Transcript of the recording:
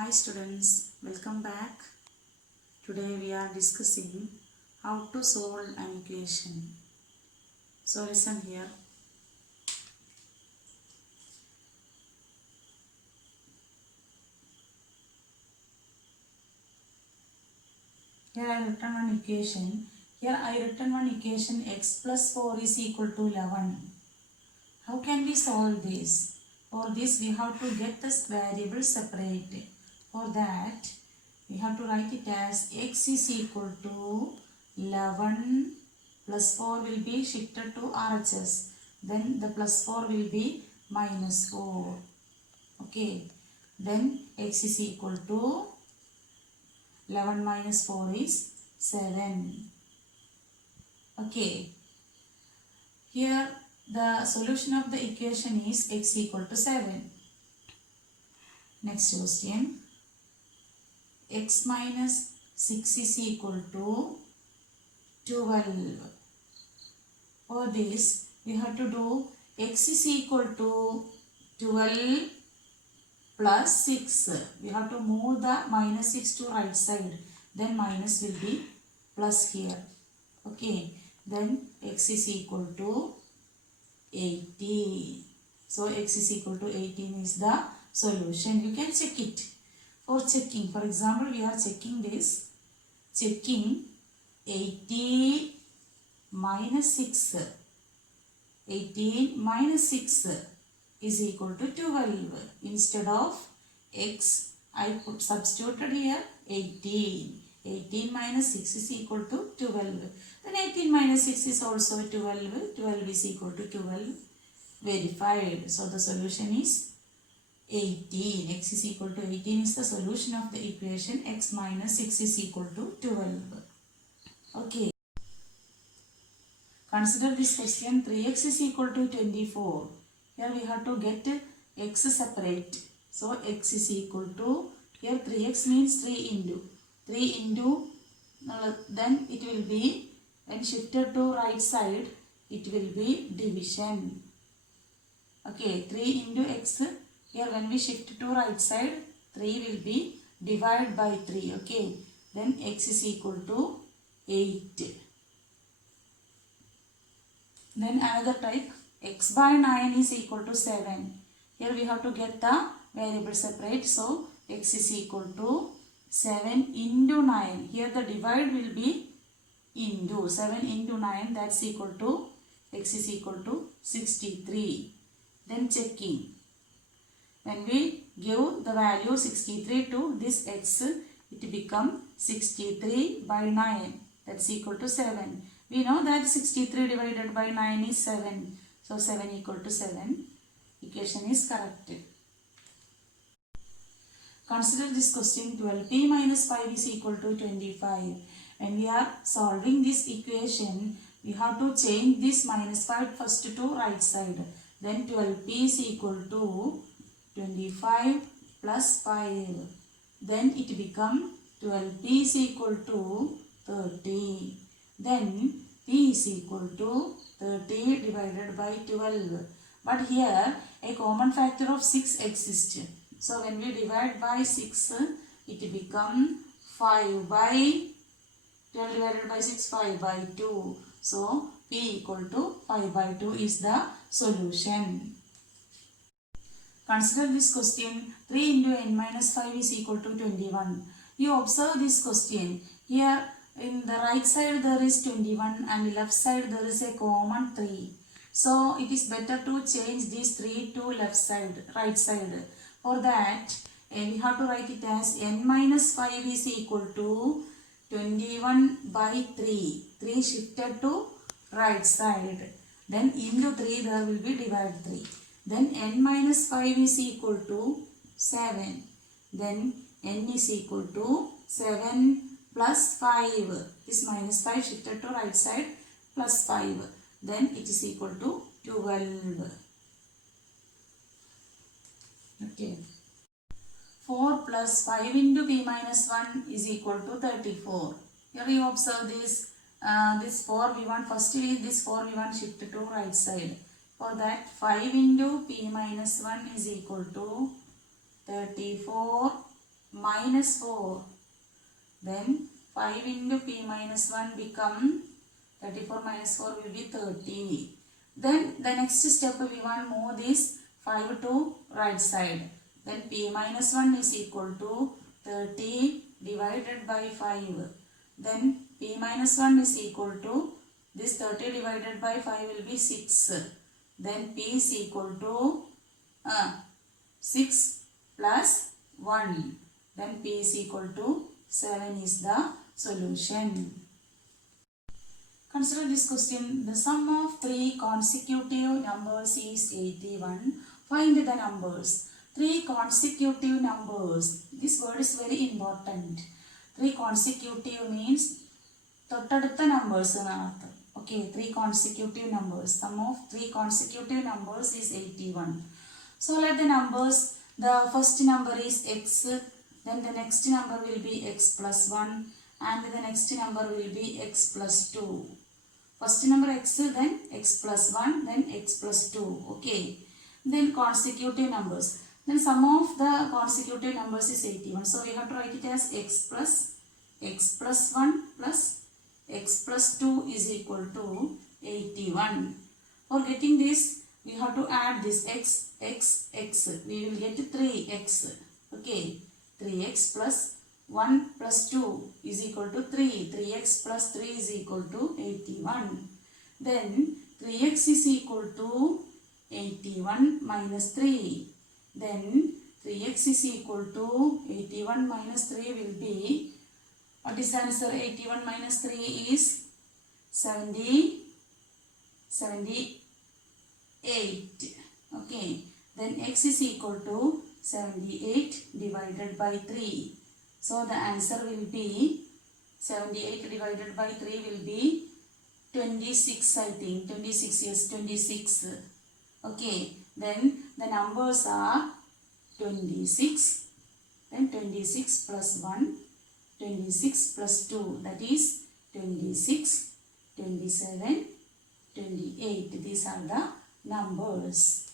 Hi students, welcome back. Today we are discussing how to solve an equation. So listen here. Here I written one equation. Here I written one equation x plus 4 is equal to 11. How can we solve this? For this we have to get this variable separate. For that we have to write it as x is equal to 11 plus 4 will be shifted to RHS. Then the plus 4 will be minus 4. Okay. Then x is equal to 11 minus 4 is 7. Okay. Here the solution of the equation is x equal to 7. Next question. X minus 6 is equal to 12. For this we have to do x is equal to 12 plus 6. We have to move the minus 6 to right side. Then minus will be plus here. Okay. Then x is equal to 18. So x is equal to 18 is the solution. You can check it. For checking, for example, we are checking this. Checking 18 minus 6. 18 minus 6 is equal to 12. Instead of x, I put substituted here 18. 18 minus 6 is equal to 12. Then 18 minus 6 is also 12. 12 is equal to 12. Verified. So the solution is 18. X is equal to 18 is the solution of the equation x minus 6 is equal to 12. Okay. Consider this question. 3x is equal to 24. Here we have to get x separate. So x is equal to, here 3x means 3 into. 3 into, then it will be, when shifted to right side, it will be division. Okay, 3 into x. Here when we shift to right side, 3 will be divided by 3. Okay, then x is equal to 8. Then another type, x by 9 is equal to 7. Here we have to get the variable separate. So x is equal to 7 into 9. Here the divide will be into 7 into 9, that's equal to x is equal to 63. Then checking. When we give the value 63 to this x, it become 63 by 9. That's equal to 7. We know that 63 divided by 9 is 7. So 7 equal to 7. Equation is correct. Consider this question. 12p minus 5 is equal to 25. When we are solving this equation, we have to change this minus 5 first to right side. Then 12p is equal to 25 plus 5. Then it become 12p is equal to 30. Then p is equal to 30 divided by 12. But here a common factor of 6 exists. So when we divide by 6, it become 5 by 12 divided by 6, 5 by 2. So p equal to 5 by 2 is the solution. Consider this question. 3 into n minus 5 is equal to 21. You observe this question. Here in the right side there is 21 and left side there is a common 3. So it is better to change these 3 to left side, right side. For that we have to write it as n minus 5 is equal to 21 by 3. 3 shifted to right side. Then into 3 there will be divide 3. Then n minus 5 is equal to 7. Then n is equal to 7 plus 5. This minus 5 shifted to right side plus 5. Then it is equal to 12. Okay. 4 plus 5 into p minus 1 is equal to 34. Here you observe this. This 4 we want, first is this 4 we want shifted to right side. For that 5 into p minus 1 is equal to 34 minus 4. Then 5 into p minus 1 become 34 minus 4 will be 30. Then the next step we want to move this 5 to right side. Then p minus 1 is equal to 30 divided by 5. Then p minus 1 is equal to this 30 divided by 5 will be 6. Then p is equal to 6 plus 1. Then p is equal to 7 is the solution. Consider this question. The sum of 3 consecutive numbers is 81. Find the numbers. 3 consecutive numbers. This word is very important. 3 consecutive means തൊട്ടടുത്ത numbers എന്നാണ്. Okay, 3 consecutive numbers. Sum of 3 consecutive numbers is 81. So let the numbers, the first number is x, then the next number will be x plus 1 and the next number will be x plus 2. First number x, then x plus 1, then x plus 2. Okay. Then consecutive numbers. Then sum of the consecutive numbers is 81. So we have to write it as x plus 1 plus x plus 2 is equal to 81. For getting this, we have to add this x. We will get 3x. Okay. 3x plus 1 plus 2 is equal to 3. 3x plus 3 is equal to 81. Then 3x is equal to 81 minus 3. Then 3x is equal to 81 minus 3 will be, what is the answer? 81 minus 3 is 78. Okay. Then x is equal to 78 divided by 3. So the answer will be 78 divided by 3 will be 26, I think. 26, yes, 26. Okay. Then the numbers are 26. Then 26 plus 1. 26 plus 2, that is 26, 27, 28. These are the numbers.